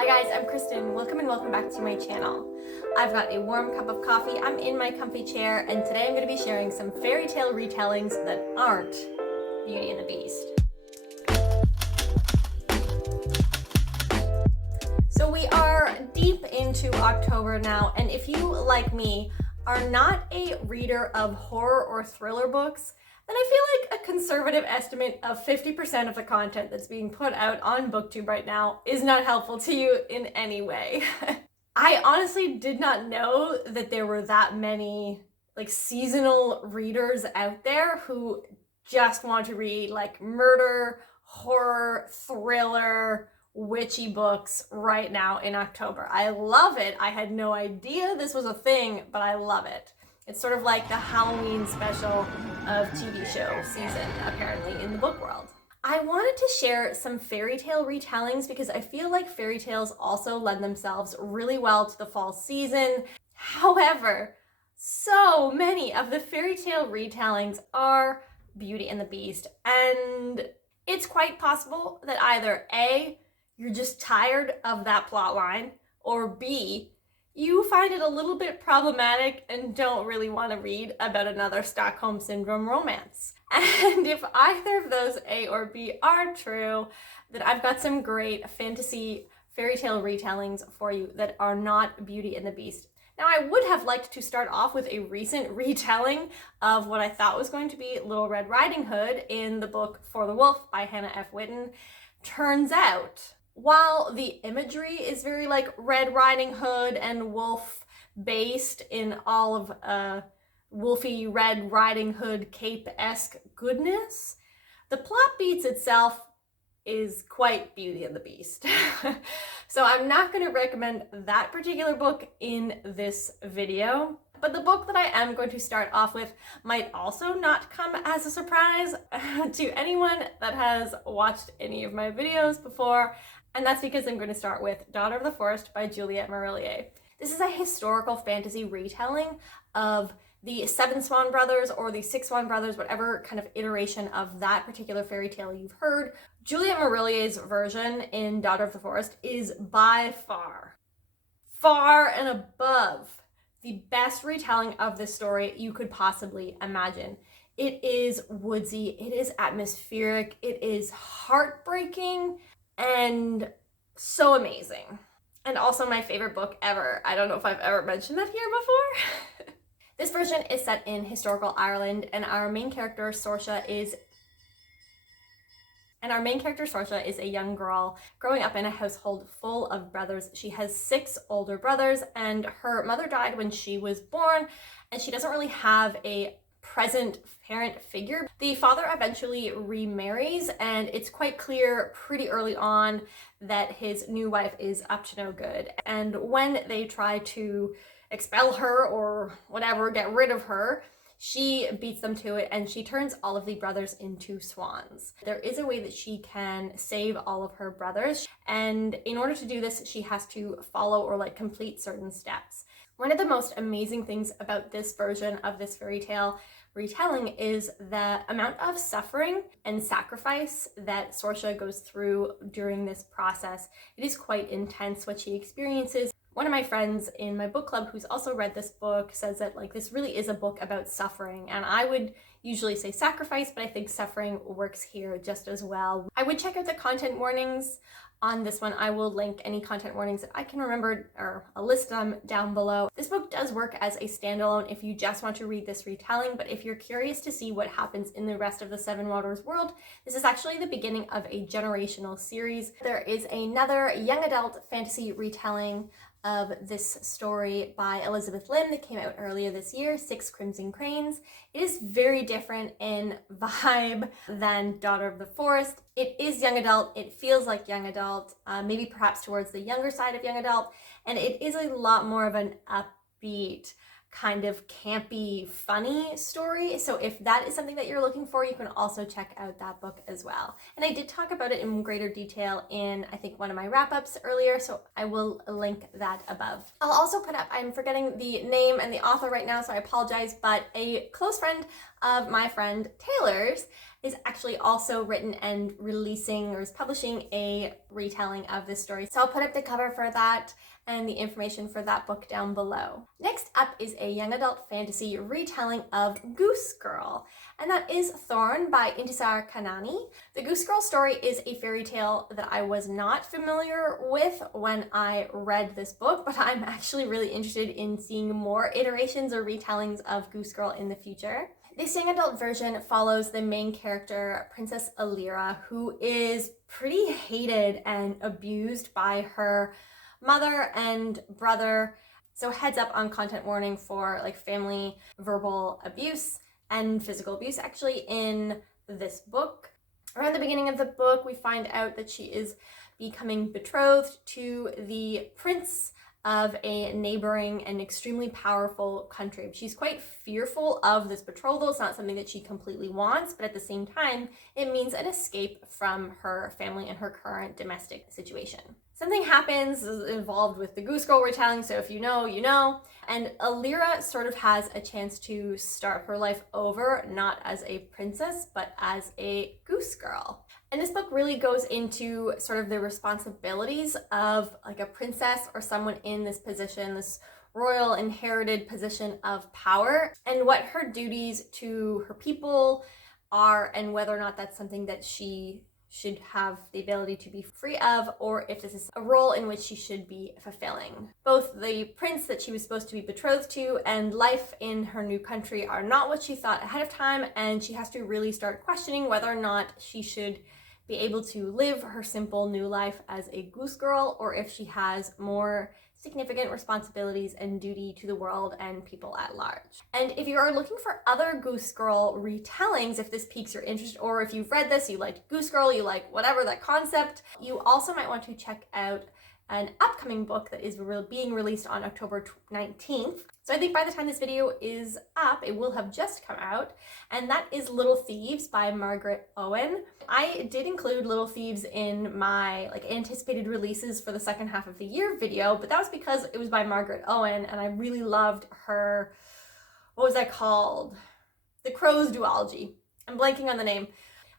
Hi guys, I'm Kristen. Welcome and welcome back to my channel. I've got a warm cup of coffee, I'm in my comfy chair, and today I'm going to be sharing some fairy tale retellings that aren't Beauty and the Beast. So we are deep into October now, and if you, like me, are not a reader of horror or thriller books, then I feel like a conservative estimate of 50% of the content that's being put out on BookTube right now is not helpful to you in any way. I honestly did not know that there were that many seasonal readers out there who just want to read murder, horror, thriller, witchy books right now in October. I love it. I had no idea this was a thing, but I love it. It's sort of like the Halloween special of TV show season, apparently, in the book world. I wanted to share some fairy tale retellings because I feel like fairy tales also lend themselves really well to the fall season. However, so many of the fairy tale retellings are Beauty and the Beast, and it's quite possible that either A, you're just tired of that plot line, or B, you find it a little bit problematic and don't really want to read about another Stockholm Syndrome romance. And if either of those, A or B, are true, then I've got some great fantasy fairy tale retellings for you that are not Beauty and the Beast. Now, I would have liked to start off with a recent retelling of what I thought was going to be Little Red Riding Hood in the book For the Wolf by Hannah F. Whitten. Turns out, while the imagery is very Red Riding Hood and wolf based in all of wolfy Red Riding Hood cape-esque goodness, the plot beats itself is quite Beauty and the Beast. So I'm not going to recommend that particular book in this video. But the book that I am going to start off with might also not come as a surprise to anyone that has watched any of my videos before, and that's because I'm going to start with Daughter of the Forest by Juliette Marillier. This is a historical fantasy retelling of the Seven Swan Brothers or the Six Swan Brothers, whatever kind of iteration of that particular fairy tale you've heard. Juliette Marillier's version in Daughter of the Forest is by far and above the best retelling of this story you could possibly imagine. It is woodsy, it is atmospheric, it is heartbreaking, and so amazing. And also my favorite book ever. I don't know if I've ever mentioned that here before. This version is set in historical Ireland, and our main character, Sorcha, is a young girl growing up in a household full of brothers. She has 6 older brothers, and her mother died when she was born, and she doesn't really have a present parent figure. The father eventually remarries, and it's quite clear pretty early on that his new wife is up to no good. And when they try to expel her or whatever, get rid of her, she beats them to it, and she turns all of the brothers into swans. There is a way that she can save all of her brothers, and in order to do this, she has to follow or complete certain steps. One of the most amazing things about this version of this fairy tale retelling is the amount of suffering and sacrifice that Sorcha goes through during this process. It is quite intense what she experiences. One of my friends in my book club who's also read this book says that this really is a book about suffering, and I would usually say sacrifice, but I think suffering works here just as well. I would check out the content warnings on this one. I will link any content warnings that I can remember, or I'll list them down below. This book does work as a standalone if you just want to read this retelling, but if you're curious to see what happens in the rest of the Seven Waters world, this is actually the beginning of a generational series. There is another young adult fantasy retelling of this story by Elizabeth Lim that came out earlier this year, 6 Crimson Cranes. It is very different in vibe than Daughter of the Forest. It is young adult, it feels like young adult, maybe perhaps towards the younger side of young adult, and it is a lot more of an upbeat, kind of campy, funny story. So if that is something that you're looking for, you can also check out that book as well. And I did talk about it in greater detail in, I think, one of my wrap-ups earlier, so I will link that above. I'll also put up, I'm forgetting the name and the author right now, so I apologize, but a close friend of my friend Taylor's is actually also written and releasing or is publishing a retelling of this story. So I'll put up the cover for that and the information for that book down below. Next up is a young adult fantasy retelling of Goose Girl, and that is Thorn by Intisar Kanani. The Goose Girl story is a fairy tale that I was not familiar with when I read this book, but I'm actually really interested in seeing more iterations or retellings of Goose Girl in the future. This young adult version follows the main character, Princess Alira, who is pretty hated and abused by her mother and brother. So heads up on content warning for like family verbal abuse and physical abuse actually in this book. Around the beginning of the book, we find out that she is becoming betrothed to the prince of a neighboring and extremely powerful country. She's quite fearful of this betrothal. It's not something that she completely wants, but at the same time, it means an escape from her family and her current domestic situation. Something happens involved with the Goose Girl retelling, so if you know, you know. And Alira sort of has a chance to start her life over, not as a princess, but as a goose girl. And this book really goes into sort of the responsibilities of like a princess or someone in this position, this royal inherited position of power, and what her duties to her people are, and whether or not that's something that she should have the ability to be free of, or if this is a role in which she should be fulfilling. Both the prince that she was supposed to be betrothed to and life in her new country are not what she thought ahead of time, and she has to really start questioning whether or not she should be able to live her simple new life as a goose girl, or if she has more significant responsibilities and duty to the world and people at large. And if you are looking for other Goose Girl retellings, if this piques your interest, or if you've read this, you liked Goose Girl, you like whatever that concept, you also might want to check out an upcoming book that is being released on October 19th. So I think by the time this video is up, it will have just come out, and that is Little Thieves by Margaret Owen. I did include Little Thieves in my anticipated releases for the second half of the year video, but that was because it was by Margaret Owen, and I really loved her, what was that called? The Crows duology. I'm blanking on the name.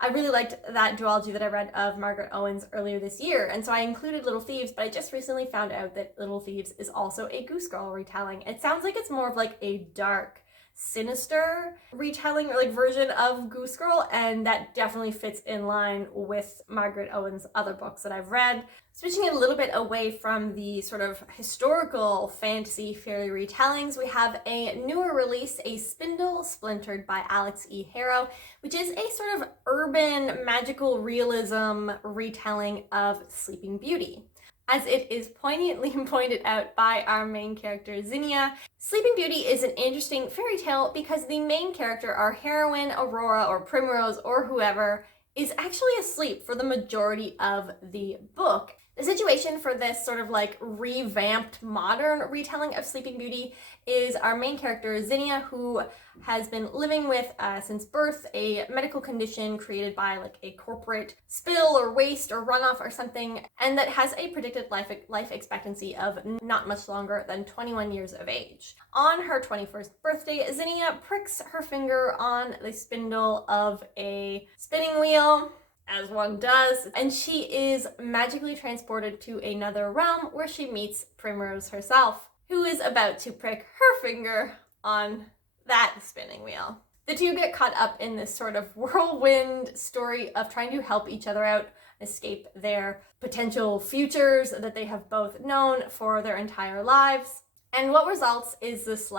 I really liked that duology that I read of Margaret Owen's earlier this year, and so I included Little Thieves, but I just recently found out that Little Thieves is also a Goose Girl retelling. It sounds like it's more of like a dark, sinister retelling or version of Goose Girl, and that definitely fits in line with Margaret Owen's other books that I've read. Switching it a little bit away from the sort of historical fantasy fairy retellings, we have a newer release, a Spindle, Splintered by Alex E. Harrow, which is a sort of urban magical realism retelling of Sleeping Beauty. As it is poignantly pointed out by our main character, Zinnia, Sleeping Beauty is an interesting fairy tale because the main character, our heroine, Aurora, or Primrose, or whoever, is actually asleep for the majority of the book. The situation for this sort of revamped modern retelling of Sleeping Beauty is our main character, Zinnia, who has been living with, since birth, a medical condition created by a corporate spill or waste or runoff or something, and that has a predicted life expectancy of not much longer than 21 years of age. On her 21st birthday, Zinnia pricks her finger on the spindle of a spinning wheel, as one does, and she is magically transported to another realm where she meets Primrose herself, who is about to prick her finger on that spinning wheel. The two get caught up in this sort of whirlwind story of trying to help each other out, escape their potential futures that they have both known for their entire lives. And what results is this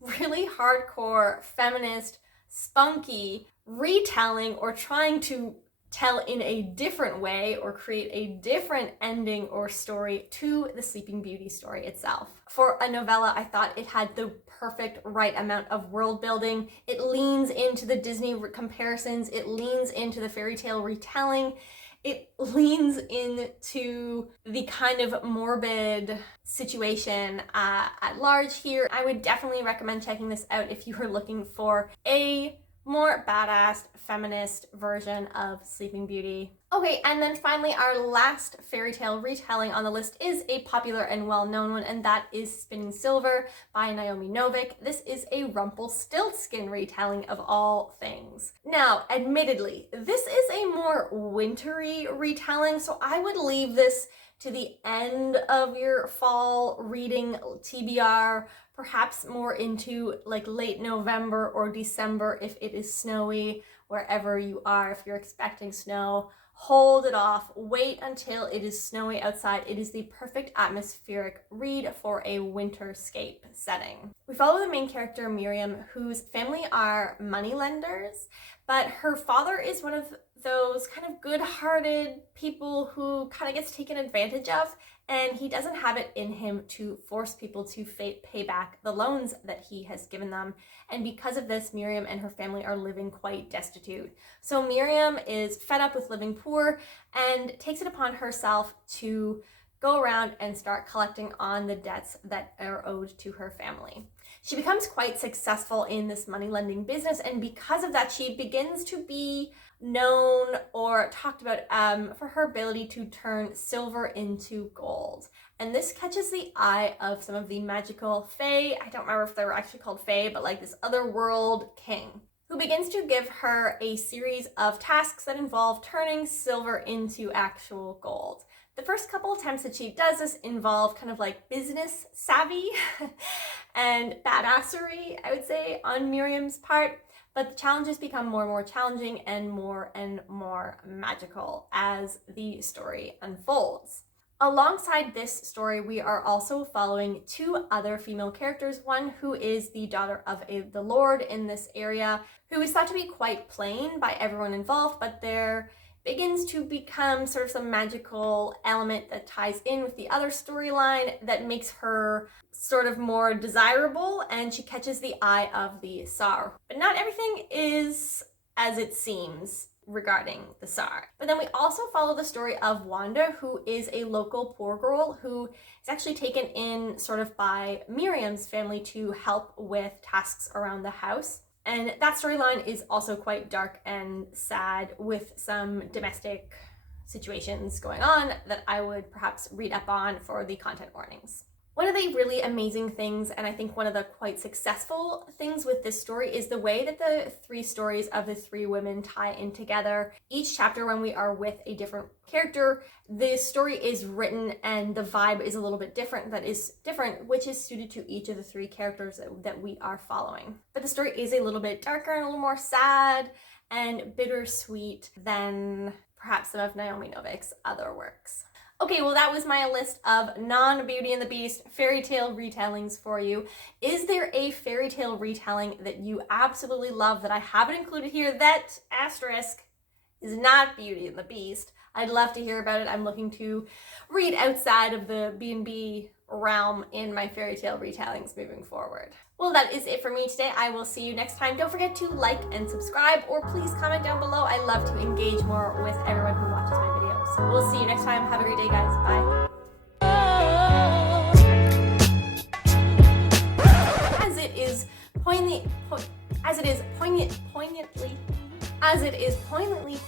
really hardcore, feminist, spunky retelling, or trying to tell in a different way or create a different ending or story to the Sleeping Beauty story itself. For a novella, I thought it had the perfect right amount of world building. It leans into the Disney comparisons, it leans into the fairy tale retelling, it leans into the kind of morbid situation at large here. I would definitely recommend checking this out if you were looking for a more badass feminist version of Sleeping Beauty. Okay, and then finally, our last fairy tale retelling on the list is a popular and well-known one, and that is Spinning Silver by NAOMI Novik. This is a Rumpelstiltskin retelling of all things. Now, admittedly, this is a more wintry retelling, so I would leave this to the end of your fall reading TBR, perhaps more into like late November or December if it is snowy wherever you are, if you're expecting snow. Hold it off, wait until it is snowy outside. It is the perfect atmospheric read for a winterscape setting. We follow the main character Miriam, whose family are moneylenders, but her father is one of those kind of good-hearted people who kind of gets taken advantage of, and he doesn't have it in him to force people to pay back the loans that he has given them. And because of this, Miriam and her family are living quite destitute. So Miriam is fed up with living poor and takes it upon herself to go around and start collecting on the debts that are owed to her family. She becomes quite successful in this money lending business, and because of that, she begins to be known or talked about for her ability to turn silver into gold. And this catches the eye of some of the magical fae. I don't remember if they were actually called fae, but like this otherworld king, who begins to give her a series of tasks that involve turning silver into actual gold. The first couple attempts that she does this involve kind of like business savvy and badassery, I would say, on Miriam's part. But the challenges become more and more challenging and more magical as the story unfolds. Alongside this story, we are also following two other female characters. One who is the daughter of the lord in this area, who is thought to be quite plain by everyone involved, but there begins to become sort of some magical element that ties in with the other storyline that makes her sort of more desirable, and she catches the eye of the Tsar. But not everything is as it seems regarding the Tsar. But then we also follow the story of Wanda, who is a local poor girl who is actually taken in sort of by Miriam's family to help with tasks around the house. And that storyline is also quite dark and sad, with some domestic situations going on that I would perhaps read up on for the content warnings. One of the really amazing things, and I think one of the quite successful things with this story, is the way that the three stories of the three women tie in together. Each chapter, when we are with a different character, the story is written and the vibe is a little bit different, which is suited to each of the three characters that we are following. But the story is a little bit darker and a little more sad and bittersweet than perhaps some of NAOMI Novik's other works. Okay, well, that was my list of non-Beauty and the Beast fairy tale retellings for you. Is there a fairy tale retelling that you absolutely love that I haven't included here that, asterisk, is not Beauty and the Beast? I'd love to hear about it. I'm looking to read outside of the B&B realm in my fairy tale retellings moving forward. Well, that is it for me today. I will see you next time. Don't forget to like and subscribe, or please comment down below. I love to engage more with everyone who watches my videos. We'll see you next time. Have a great day, guys. Bye. As it is poignantly